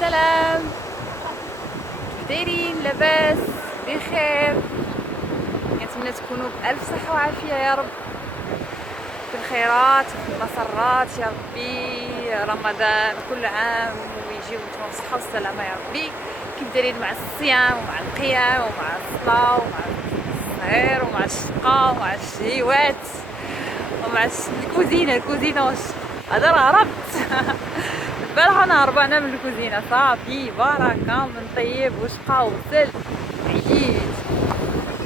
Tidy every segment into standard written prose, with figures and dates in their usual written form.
السلام. دايرين لاباس بخير؟ كنتمنى تكونوا بألف صحة وعافية يا رب، في الخيرات وفي المسرات يا ربي. رمضان كل عام ويجي وانتم بالصحة والسلامة يا ربي. كيف دايرين مع الصيام ومع القيام ومع الصلاة ومع الصغير ومع الشقة ومع الشهيوات ومع الكوزينة واش هذا راه هربت. البارح انا هربانه من الكوزينه صافي بركه من طيب وشقه وغسل عييت.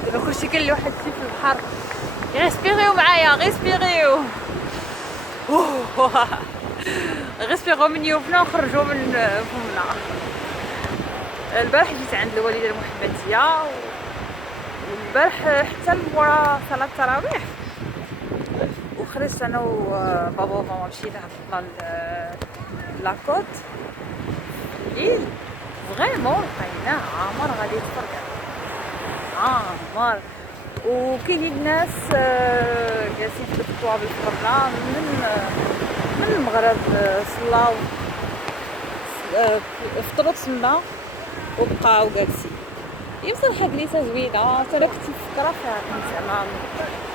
دابا كلشي كاين واحد في البحر، غيسبيغيو معايا غيسبيغيو غيسبيغيو من يوفنا وخرجوا من فمنا. البارح جيت عند الوالده المحبتيه والبارح حتى مورا صلاه التراويح وخرجت انا وبابا وماما مشينا هبطنا لاكوت الليل. فريمون لقيناه عامر غادي يتفرقع عامر، وكاينين ناس جالسين في الطوابل الفرقه من المغرب صلاو فطروا تما وبقاو جالسين. هي بصراحه جليسه زوينه، انا كنت مفكره فيها كنت زعما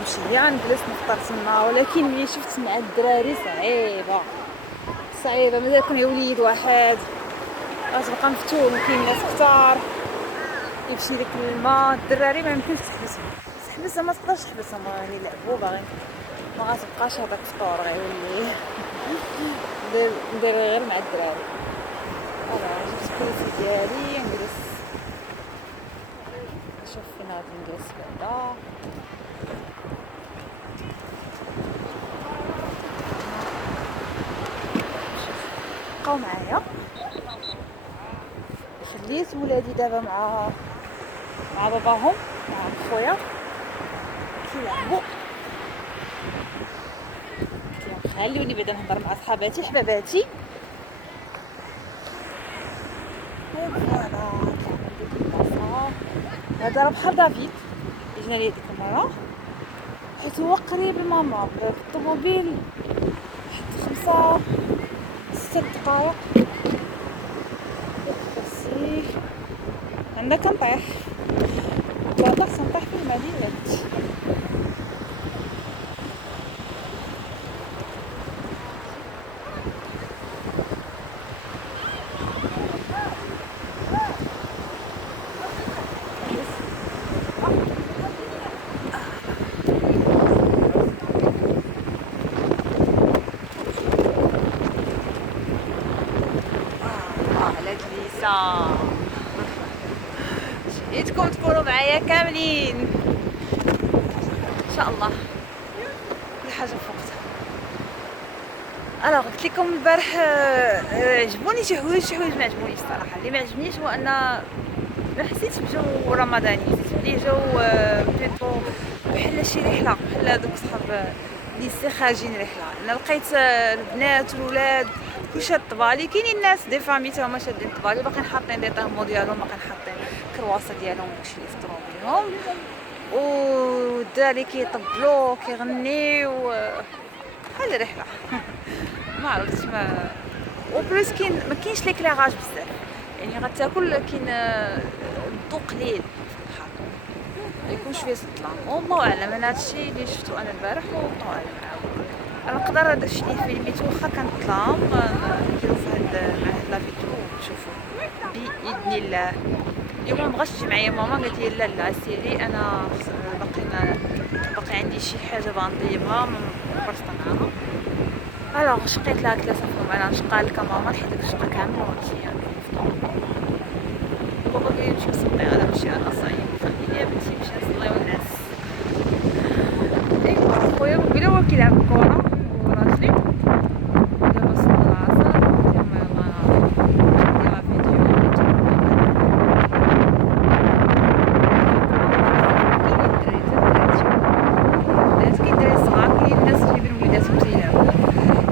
مشيان نجلس نفطر تما، ولكن ملي شفت مع الدراري صعيبه مازال كون وليد واحد غتبقى مفتون وكاين ناس كثار يمشي لك الماء. الدراري ما يمكنش تحبسهم ما تقدرش تحبسهم، راني يلعبوا باغي ما غتبقاش هذاك الفطور غيولي ندير غير مع الدراري. جبت الكرسي ديالي نجلس نشوف فين غادي نجلس بعدا. بقاو معايا، خليت ولادي دابا مع باباهم مع خويا كيلعبوا. خليوني بعدا نهضر مع صحاباتي حباباتي. هذا راه بحال دافيد جينا ليه ديك المره، حيت هو قريب لماما بالطوموبيل حتى 5-6 دقائق. بس عندنا كنطيح بعدا خصنا نطيح في المدينة. على جليسة شهيتكم تكونوا معايا كاملين ان شاء الله، كل حاجه في وقتها. انا قلت لكم البارح عجبوني شي حوايج ما عجبونيش الصراحه. اللي ما عجبنيش هو ان ما حسيتش بجو رمضاني، حسيت بلي جو بليتو بحال شي رحله، بحال هذوك صحاب اللي خارجين رحله. انا لقيت البنات والولاد كلشي شاد طبالي. كاينين الناس دي فامي تا هما شادين طبالي باقيين حاطين دي طهمو ديالهم، باقيين حاطين كرواسه ديالهم داكشي اللي فطروا بهم، والدراري كيطبلوا كيغنيو بحال رحله. ما عرفتش ما وبلوس كاين ما كاينش ليكلاغاج بزاف، يعني غتاكل كاين الضوء قليل في البحر، ما يكونش فيه الظلام. والله اعلم، انا هادشي اللي شفتو انا البارح والله اعلم معاهم. انا نقدر هادشي اللي فيلميتو واخا كان الظلام نديرو في هاد مع هاد لا فيديو ونشوفو باذن الله. اليوم مبغاش تجي معايا ماما، قالت لي لا سيري انا باقي عندي شي حاجه بغنطيبها ما نقدرش معاها. الوغ شقيت لها قلت لها صافي انا نشقى لك ماما نحيد داك الشقه كامل ونمشي نفطر. بابا قال لي نمشي نصلي، انا نمشي انا صايم خليني بنتي نمشي نصلي ونعس. ايوا خويا قبيله هو كيلعب الكره وراجلي دابا صلى العصر يلا ندير فيديو كاين الدراري صغار، كاين الناس جايبين وليداتهم تيلعبوا.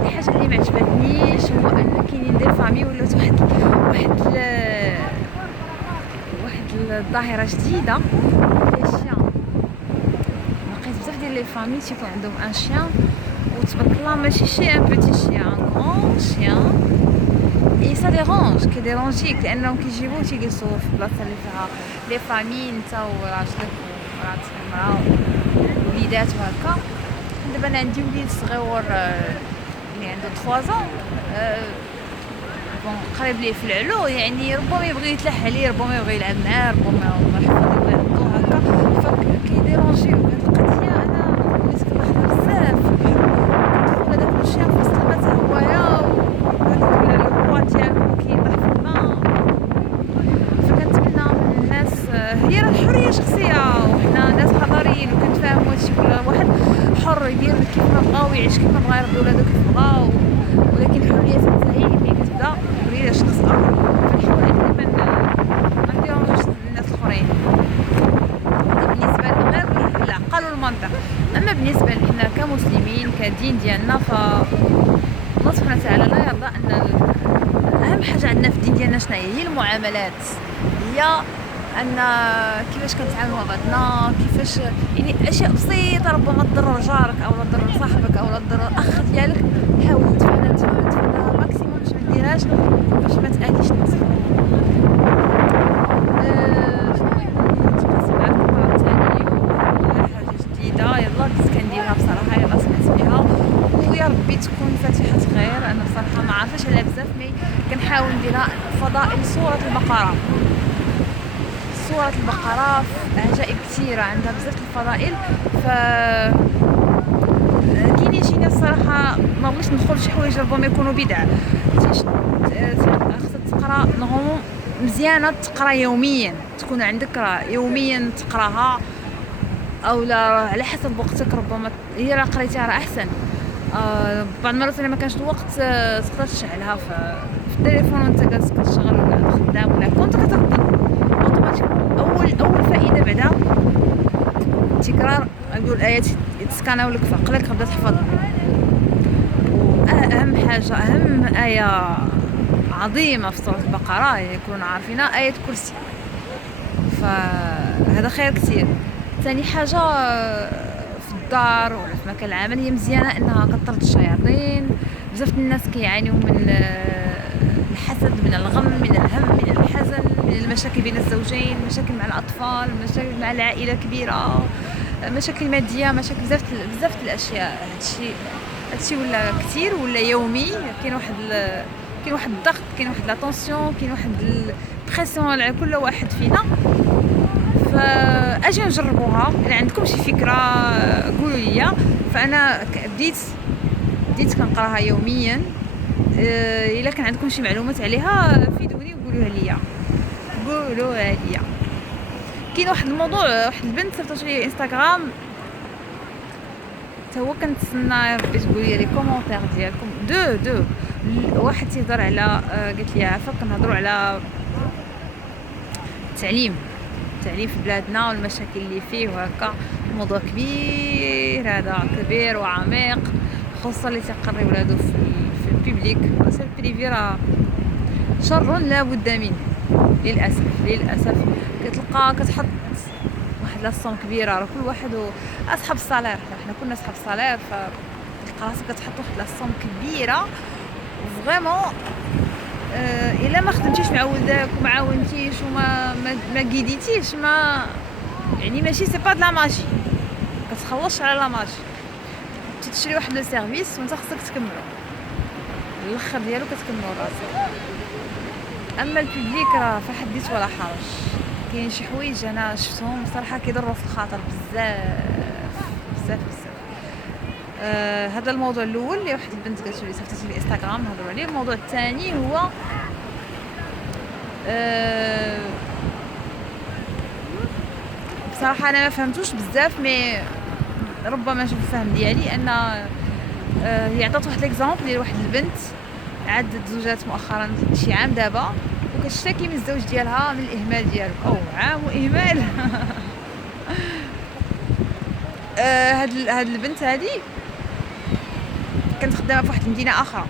الحاجه اللي ما عجبتنيش هو ان كاينين دي فامي ولات واحد الظاهره جديده هي الشيان. لقيت بزاف ديال لي فامي تيكون عندهم ان شيان وتبارك الله ماشي شي ان بوتي شيان، غون شيان اي سا ديرونج كيديرونجيك لانهم كيجيبوه تيجلسوا في البلاصه اللي فيها لي فامي نتا وراجلك ومراتك المراه وليدات وهكا. دابا انا عندي وليد صغيور اللي عنده 3 ans بون قريب ليه في العلو، يعني ربما يبغي يتلح عليه، ربما يبغي يلعب معاه، ربما الله يحفظ ولادو هكا، فكيديرونجيو هاد القضيه. انا وليت كنلاحظها بزاف كتدخل هذاك الشيء في وسط الماء هوايا وهذاك الكوا ديالو كيطيح في الماء. فكنتمنى من الناس هي راه الحريه شخصيه وحنا ناس حضاريين وكنتفاهموا هادشي، كل واحد حر يدير كيف ما بغا ويعيش كيف ما بغا يربي ولادو كيف بغا، ولكن الحريه تنتهي ملي كتبدا حريه شخص اخر. فنحاول اننا ما نديروش الناس الاخرين. بالنسبه للمغاربه لا قالوا المنطق، اما بالنسبه لنا كمسلمين كدين ديالنا ف الله سبحانه وتعالى لا يرضى ان اهم حاجه عندنا في الدين ديالنا شنو هي المعاملات، هي ان كيفاش كنتعاملوا مع بعضنا، كيفاش يعني اشياء بسيطه ربما تضر جارك او لا تضر صاحبك او لا تضر الاخ ديالك، حاول تفادى الماكسيموم باش ما ديرهاش باش ما تاذيش الناس. نتقاسم معكم مره ثانيه اليوم حاجه جديده يلا كنت كنديرها بصراحه، يلا سمعت بها ويا ربي تكون فاتحه خير. انا بصراحه ما عارفاش عليها بزاف مي كنحاول نديرها فضائل سوره البقره. سورة البقرة عجائب كثيرة عندها بزاف الفضائل. ف كاينين شي ناس صراحة ما بغيتش ندخل شي حوايج ربما يكونوا بدع، خصك تقرا نورمالمون مزيانة، تقرا يوميا، تكون عندك راه يوميا تقراها او لا على حسب وقتك، ربما هي راه قريتيها راه احسن. بعض المرات الا ما كانش الوقت تقدر تشعلها في التليفون وانت جالس كتشغل ولا خدام ولا كنت كتربي اوتوماتيك. اول فائده بعدا تكرار، نقول الايات يتسكاناو لك في عقلك تبدا تحفظها. واهم حاجه اهم ايه عظيمه في سوره البقره يكونوا عارفينها ايه كرسي، فهذا خير كثير. ثاني حاجه في الدار ولا في مكان العمل هي مزيانه انها كطرد الشياطين. بزاف الناس كيعانيوا من الحسد، من الغم، من الهم، من الحزن، من المشاكل بين الزوجين، مشاكل مع الاطفال، مشاكل مع العائله كبيره، مشاكل ماديه، مشاكل بزاف الاشياء. هادشي ولا كثير ولا يومي. كاين واحد الضغط، كاين واحد لا طونسيون، كاين واحد البريسيون على كل واحد فينا. فاجي نجربوها، الا عندكم شي فكره قولوا لي. فانا بديت كنقراها يوميا. الا كان عندكم شي معلومات عليها فيدوني وقولوها لي. كاين واحد الموضوع، واحد البنت صيفطت لي انستغرام حتى هو كنتسنى ربي تقولي لي كومونتير ديالكم. دو واحد تيهضر على قالت لي عافاك كنهضروا على التعليم في بلادنا والمشاكل اللي فيه وهكا. موضوع كبير، هذا كبير وعميق، خصوصا اللي تيقري ولادو في البيبليك. بس البريفي راه شر لا بد منه للاسف. كتلقى كتحط واحد لاصوم كبيره، راه كل واحد اصحاب الصالير، حنا كنا اصحاب الصالير، فتلقى راسك كتحط واحد لاصوم كبيره وفريمون الا ما خدمتيش مع ولدك وما عاونتيش وما ما قيديتيش، ما يعني ماشي سي با د لا ماجي، كتخلصش على لا ماجي. تشري واحد لو سيرفيس وانت خصك تكملو الاخر ديالو، كتكملو راسك. اما البوبليك راه فحديث ولا حرج. كاين شي حوايج انا شفتهم صراحه كيضروا في الخاطر بزاف. هذا الموضوع الاول اللي واحد البنت قالت لي صيفطت لي الانستغرام نهضروا عليه. الموضوع الثاني هو بصراحه انا ما فهمتوش بزاف، مي ربما شوف الفهم ديالي ان هي عطات واحد ليكزامبل ديال واحد البنت عدت زوجات مؤخرا شي عام دابا، وكتشتكي من الزوج ديالها من الاهمال ديالو. عام واهمال. هاد البنت هادي كانت خدامه في واحد المدينه اخرى،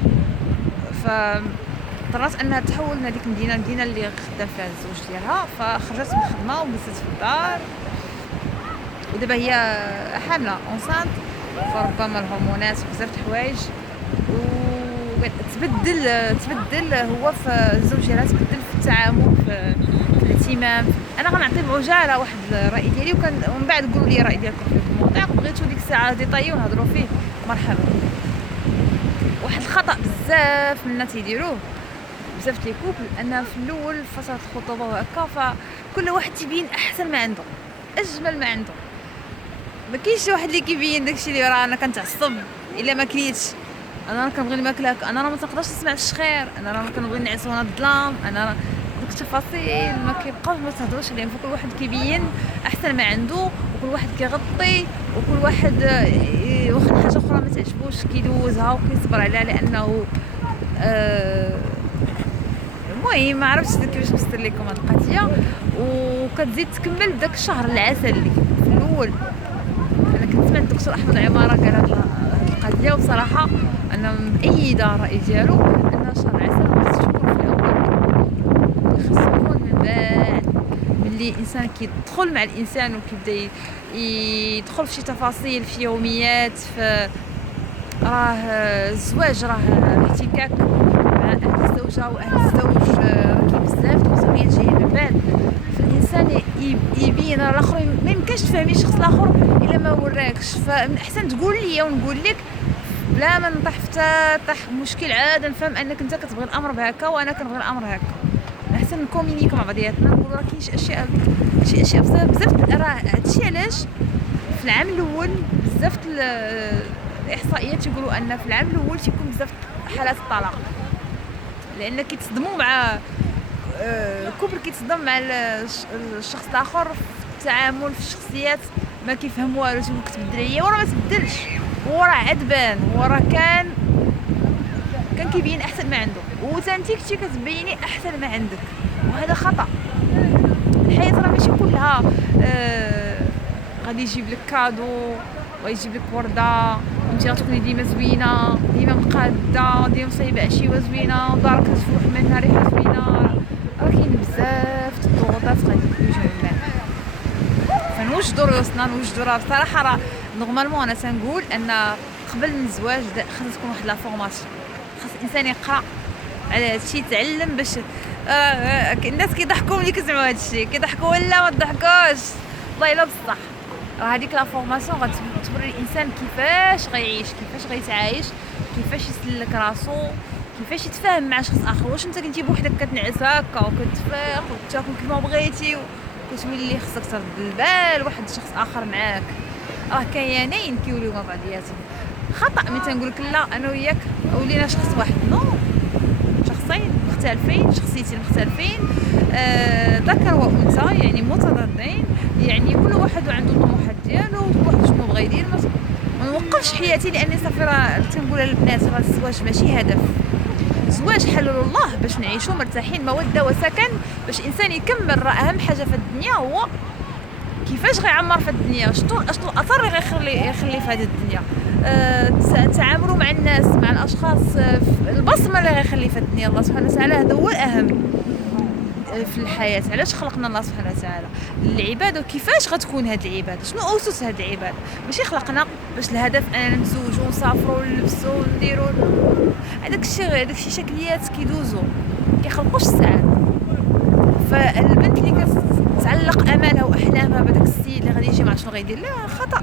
فاضطرت انها تحول من هذيك المدينه اللي خدام فيها الزوج ديالها. فخرجت من الخدمه وجلست في الدار، ودابا هي حامله اونسانت، فربما الهرمونات وبزاف د الحوايج، تبدل هو في الزوج ديالها، تبدل في التعامل، في الاهتمام. انا غنعطي بعجاله واحد الراي ديالي، ومن بعد قولوا لي الراي ديالكم في الكومونتير. بغيتو ديك الساعه ديطايو نهضروا فيه، مرحبا. واحد الخطا بزاف منا تيديروه بزاف لي كوبل، ان في الاول فتره الخطوبه وهكا فكل واحد تيبين احسن ما عنده، اجمل ما عنده. ما كاينش شي واحد اللي كيبين داكشي اللي راه انا كنتعصب الا ما كليتش، انا راه كنبغي الماكله، انا راه ما تنقدرش نسمع الشخير، انا راه كنبغي نعس وانا الظلام، انا دوك التفاصيل ما كيبقاوش ما تهضروش عليهم. فكل واحد كيبين احسن ما عنده، وكل واحد كيغطي، وكل واحد واخا حاجه اخرى ما تعجبوش كيدوزها وكيصبر عليها، لانه المهم ما عرفتش كيفاش نفسر لكم هاد القضيه. وكتزيد تكمل داك الشهر العسل اللي في الاول. انا كنت سمعت الدكتور احمد عماره قال هاد القضيه، وبصراحه انا مأيده الراي ديالو، ان شهر العسل ما خصش يكون في الاول، خصو يكون من بعد، ملي الانسان كيدخل مع الانسان وكيبدا يدخل في شي تفاصيل، في يوميات، في راه الزواج، راه الاحتكاك مع اهل الزوجه واهل الزوج، كاين بزاف د المسؤوليات جايه من بعد. فالانسان يبين راه الاخر، ما يمكنش تفهمي الشخص الاخر الا ما وراكش. فمن احسن تقول لي ونقول لك بلا ما نطيح في مشكل، عاد نفهم انك انت كتبغي الامر بهكا وانا كنبغي الامر هكا. احسن نكومينيكو مع بعضياتنا، نقولوا راه كاين شي اشياء بزاف. راه هادشي علاش في العام الاول بزاف الاحصائيات يقولوا ان في العام الاول تيكون بزاف حالات الطلاق، لان كيتصدموا مع كبر، كيتصدم مع الشخص الاخر في التعامل، في الشخصيات، ما كيفهم والو، تيقول لك تبدل عليا، وراه ما تبدلش، هو راه عدبان، هو راه كان كيبين احسن ما عنده، وانتي كنتي كتبيني احسن ما عندك، وهذا خطا. الحياه راه ماشي كلها غادي يجيب لك كادو ويجيب لك ورده وانت غتكوني ديما زوينه، ديما مقاده، ديما صايبه عشيوه زوينه، ودارك تفوح منها ريحه زوينه. راه كاين بزاف د الضغوطات غادي يجيو من بعد. فنوجدوا راسنا، راه بصراحه راه نورمالمون انا تنقول ان قبل من الزواج خاص تكون واحد لا فورماسيون، خاص الانسان يقرا على هادشي، يتعلم باش الناس كيضحكوا ملي كيسمعوا هادشي، كيضحكوا ولا ما تضحكوش، والله الا بصح. راه هذيك لا فورماسيون غتوري الانسان كيفاش غيعيش، كيفاش غيتعايش، كيفاش يسلك راسو، كيفاش يتفاهم مع شخص اخر. واش انت كنتي بوحدك كتنعس هكا وكتفيق وتاكل كيما بغيتي وكتولي خصك ترد البال واحد شخص اخر معاك؟ راه كيانين كيوليو مع بعضياتهم. خطا ملي تنقول لك لا انا وياك ولينا شخص واحد، نو، شخصين مختلفين، شخصيتين مختلفين، ذكر وانثى، يعني متضادين، يعني كل واحد عنده الطموحات ديالو، وكل واحد شنو بغى يدير. ما نوقفش حياتي لاني صافي راه تنقولها للبنات، راه الزواج ماشي هدف، الزواج حلل الله باش نعيشوا مرتاحين، موده وسكن، باش الانسان يكمل. راه اهم حاجه في الدنيا هو كيفاش غيعمر في الدنيا، شنو الاثر اللي يخلي في هذه الدنيا، تعاملوا مع الناس، مع الاشخاص، البصمه اللي غيخلي في الدنيا. الله سبحانه وتعالى هذا هو الاهم في الحياه. علاش خلقنا الله سبحانه وتعالى؟ العباده. وكيفاش غتكون هذه العباده، شنو اسس هذه العباده؟ ماشي خلقنا باش الهدف اننا نتزوجوا ونسافروا ونلبسوا ونديروا، هذاك الشيء شكليات كيدوزوا، كيخلقوش السعاده. فالبنت اللي كتعلق امالها واحلامها بهذاك السيد اللي غادي يجي مع شنو غيدير، لا، خطا.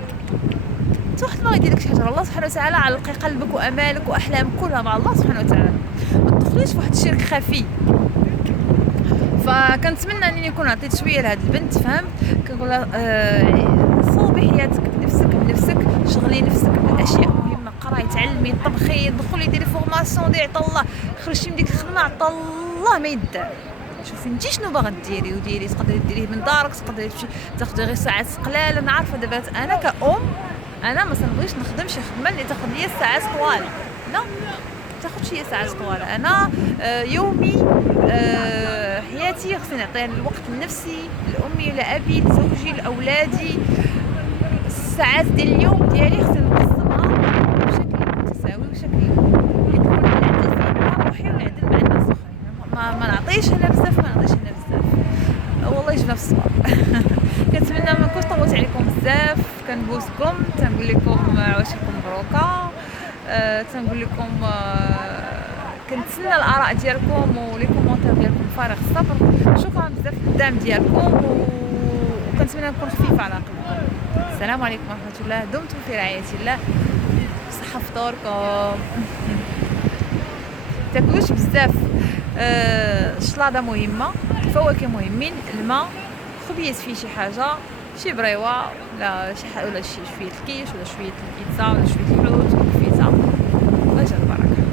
انت واحد ما غيدير لك شي حاجه، الله سبحانه وتعالى علق قلبك وامالك واحلامك كلها مع الله سبحانه وتعالى، ما تدخليش في واحد الشرك خفي. فكنتمنى انني نكون عطيت شويه لهاد البنت، فهمت؟ كنقول لها صوبي حياتك بنفسك، شغلي نفسك بالاشياء مهمه، قراي، تعلمي، طبخي، دخلي ديري فورماسيون، ديري عطا الله، خرجتي من ديك الخدمه عطا الله ما يدار. شوفي انت شنو باغا ديري وديري، تقدري ديريه من دارك، تقدري تاخدي غير ساعات قلال. انا عارفه دابا انا كأم انا ما تنبغيش نخدم شي خدمه اللي تاخذ لي ساعات طوال، لا تاخذ شي ساعات طوال. انا يومي حياتي خصني نعطيها الوقت لنفسي، لامي، لابي، لزوجي، لاولادي. الساعات ديال اليوم ديالي خصني نقسمها بشكل متساوي، وشكل يكون نعتز مع روحي ونعدل مع الناس الاخرين. ما نعطيش انا بزاف، ما نعطيش انا بزاف، والله يجبنا في الصبر. كنتمنى ما نكونش طولت عليكم بزاف، كنبوسكم، تنقول لكم عواشركم مبروكه. تنقول لكم كنتسنى الاراء ديالكم ولي كومونتير ديالكم فارغ الصبر. شكرا بزاف للدعم ديالكم وكنتمنى نكون خفيفه على قلبكم. السلام عليكم ورحمه الله، دمتم في رعايه الله، صحه فطوركم. تاكلوش بزاف، الشلاضه مهمه، الفواكه مهمين، الماء، خبيز فيه شي حاجه، شي بريوه ولا شي حاجه ولا شويه الكيش ولا شويه البيتزا ولا شويه الحوت ولا كفيته. الله يجعل البركه.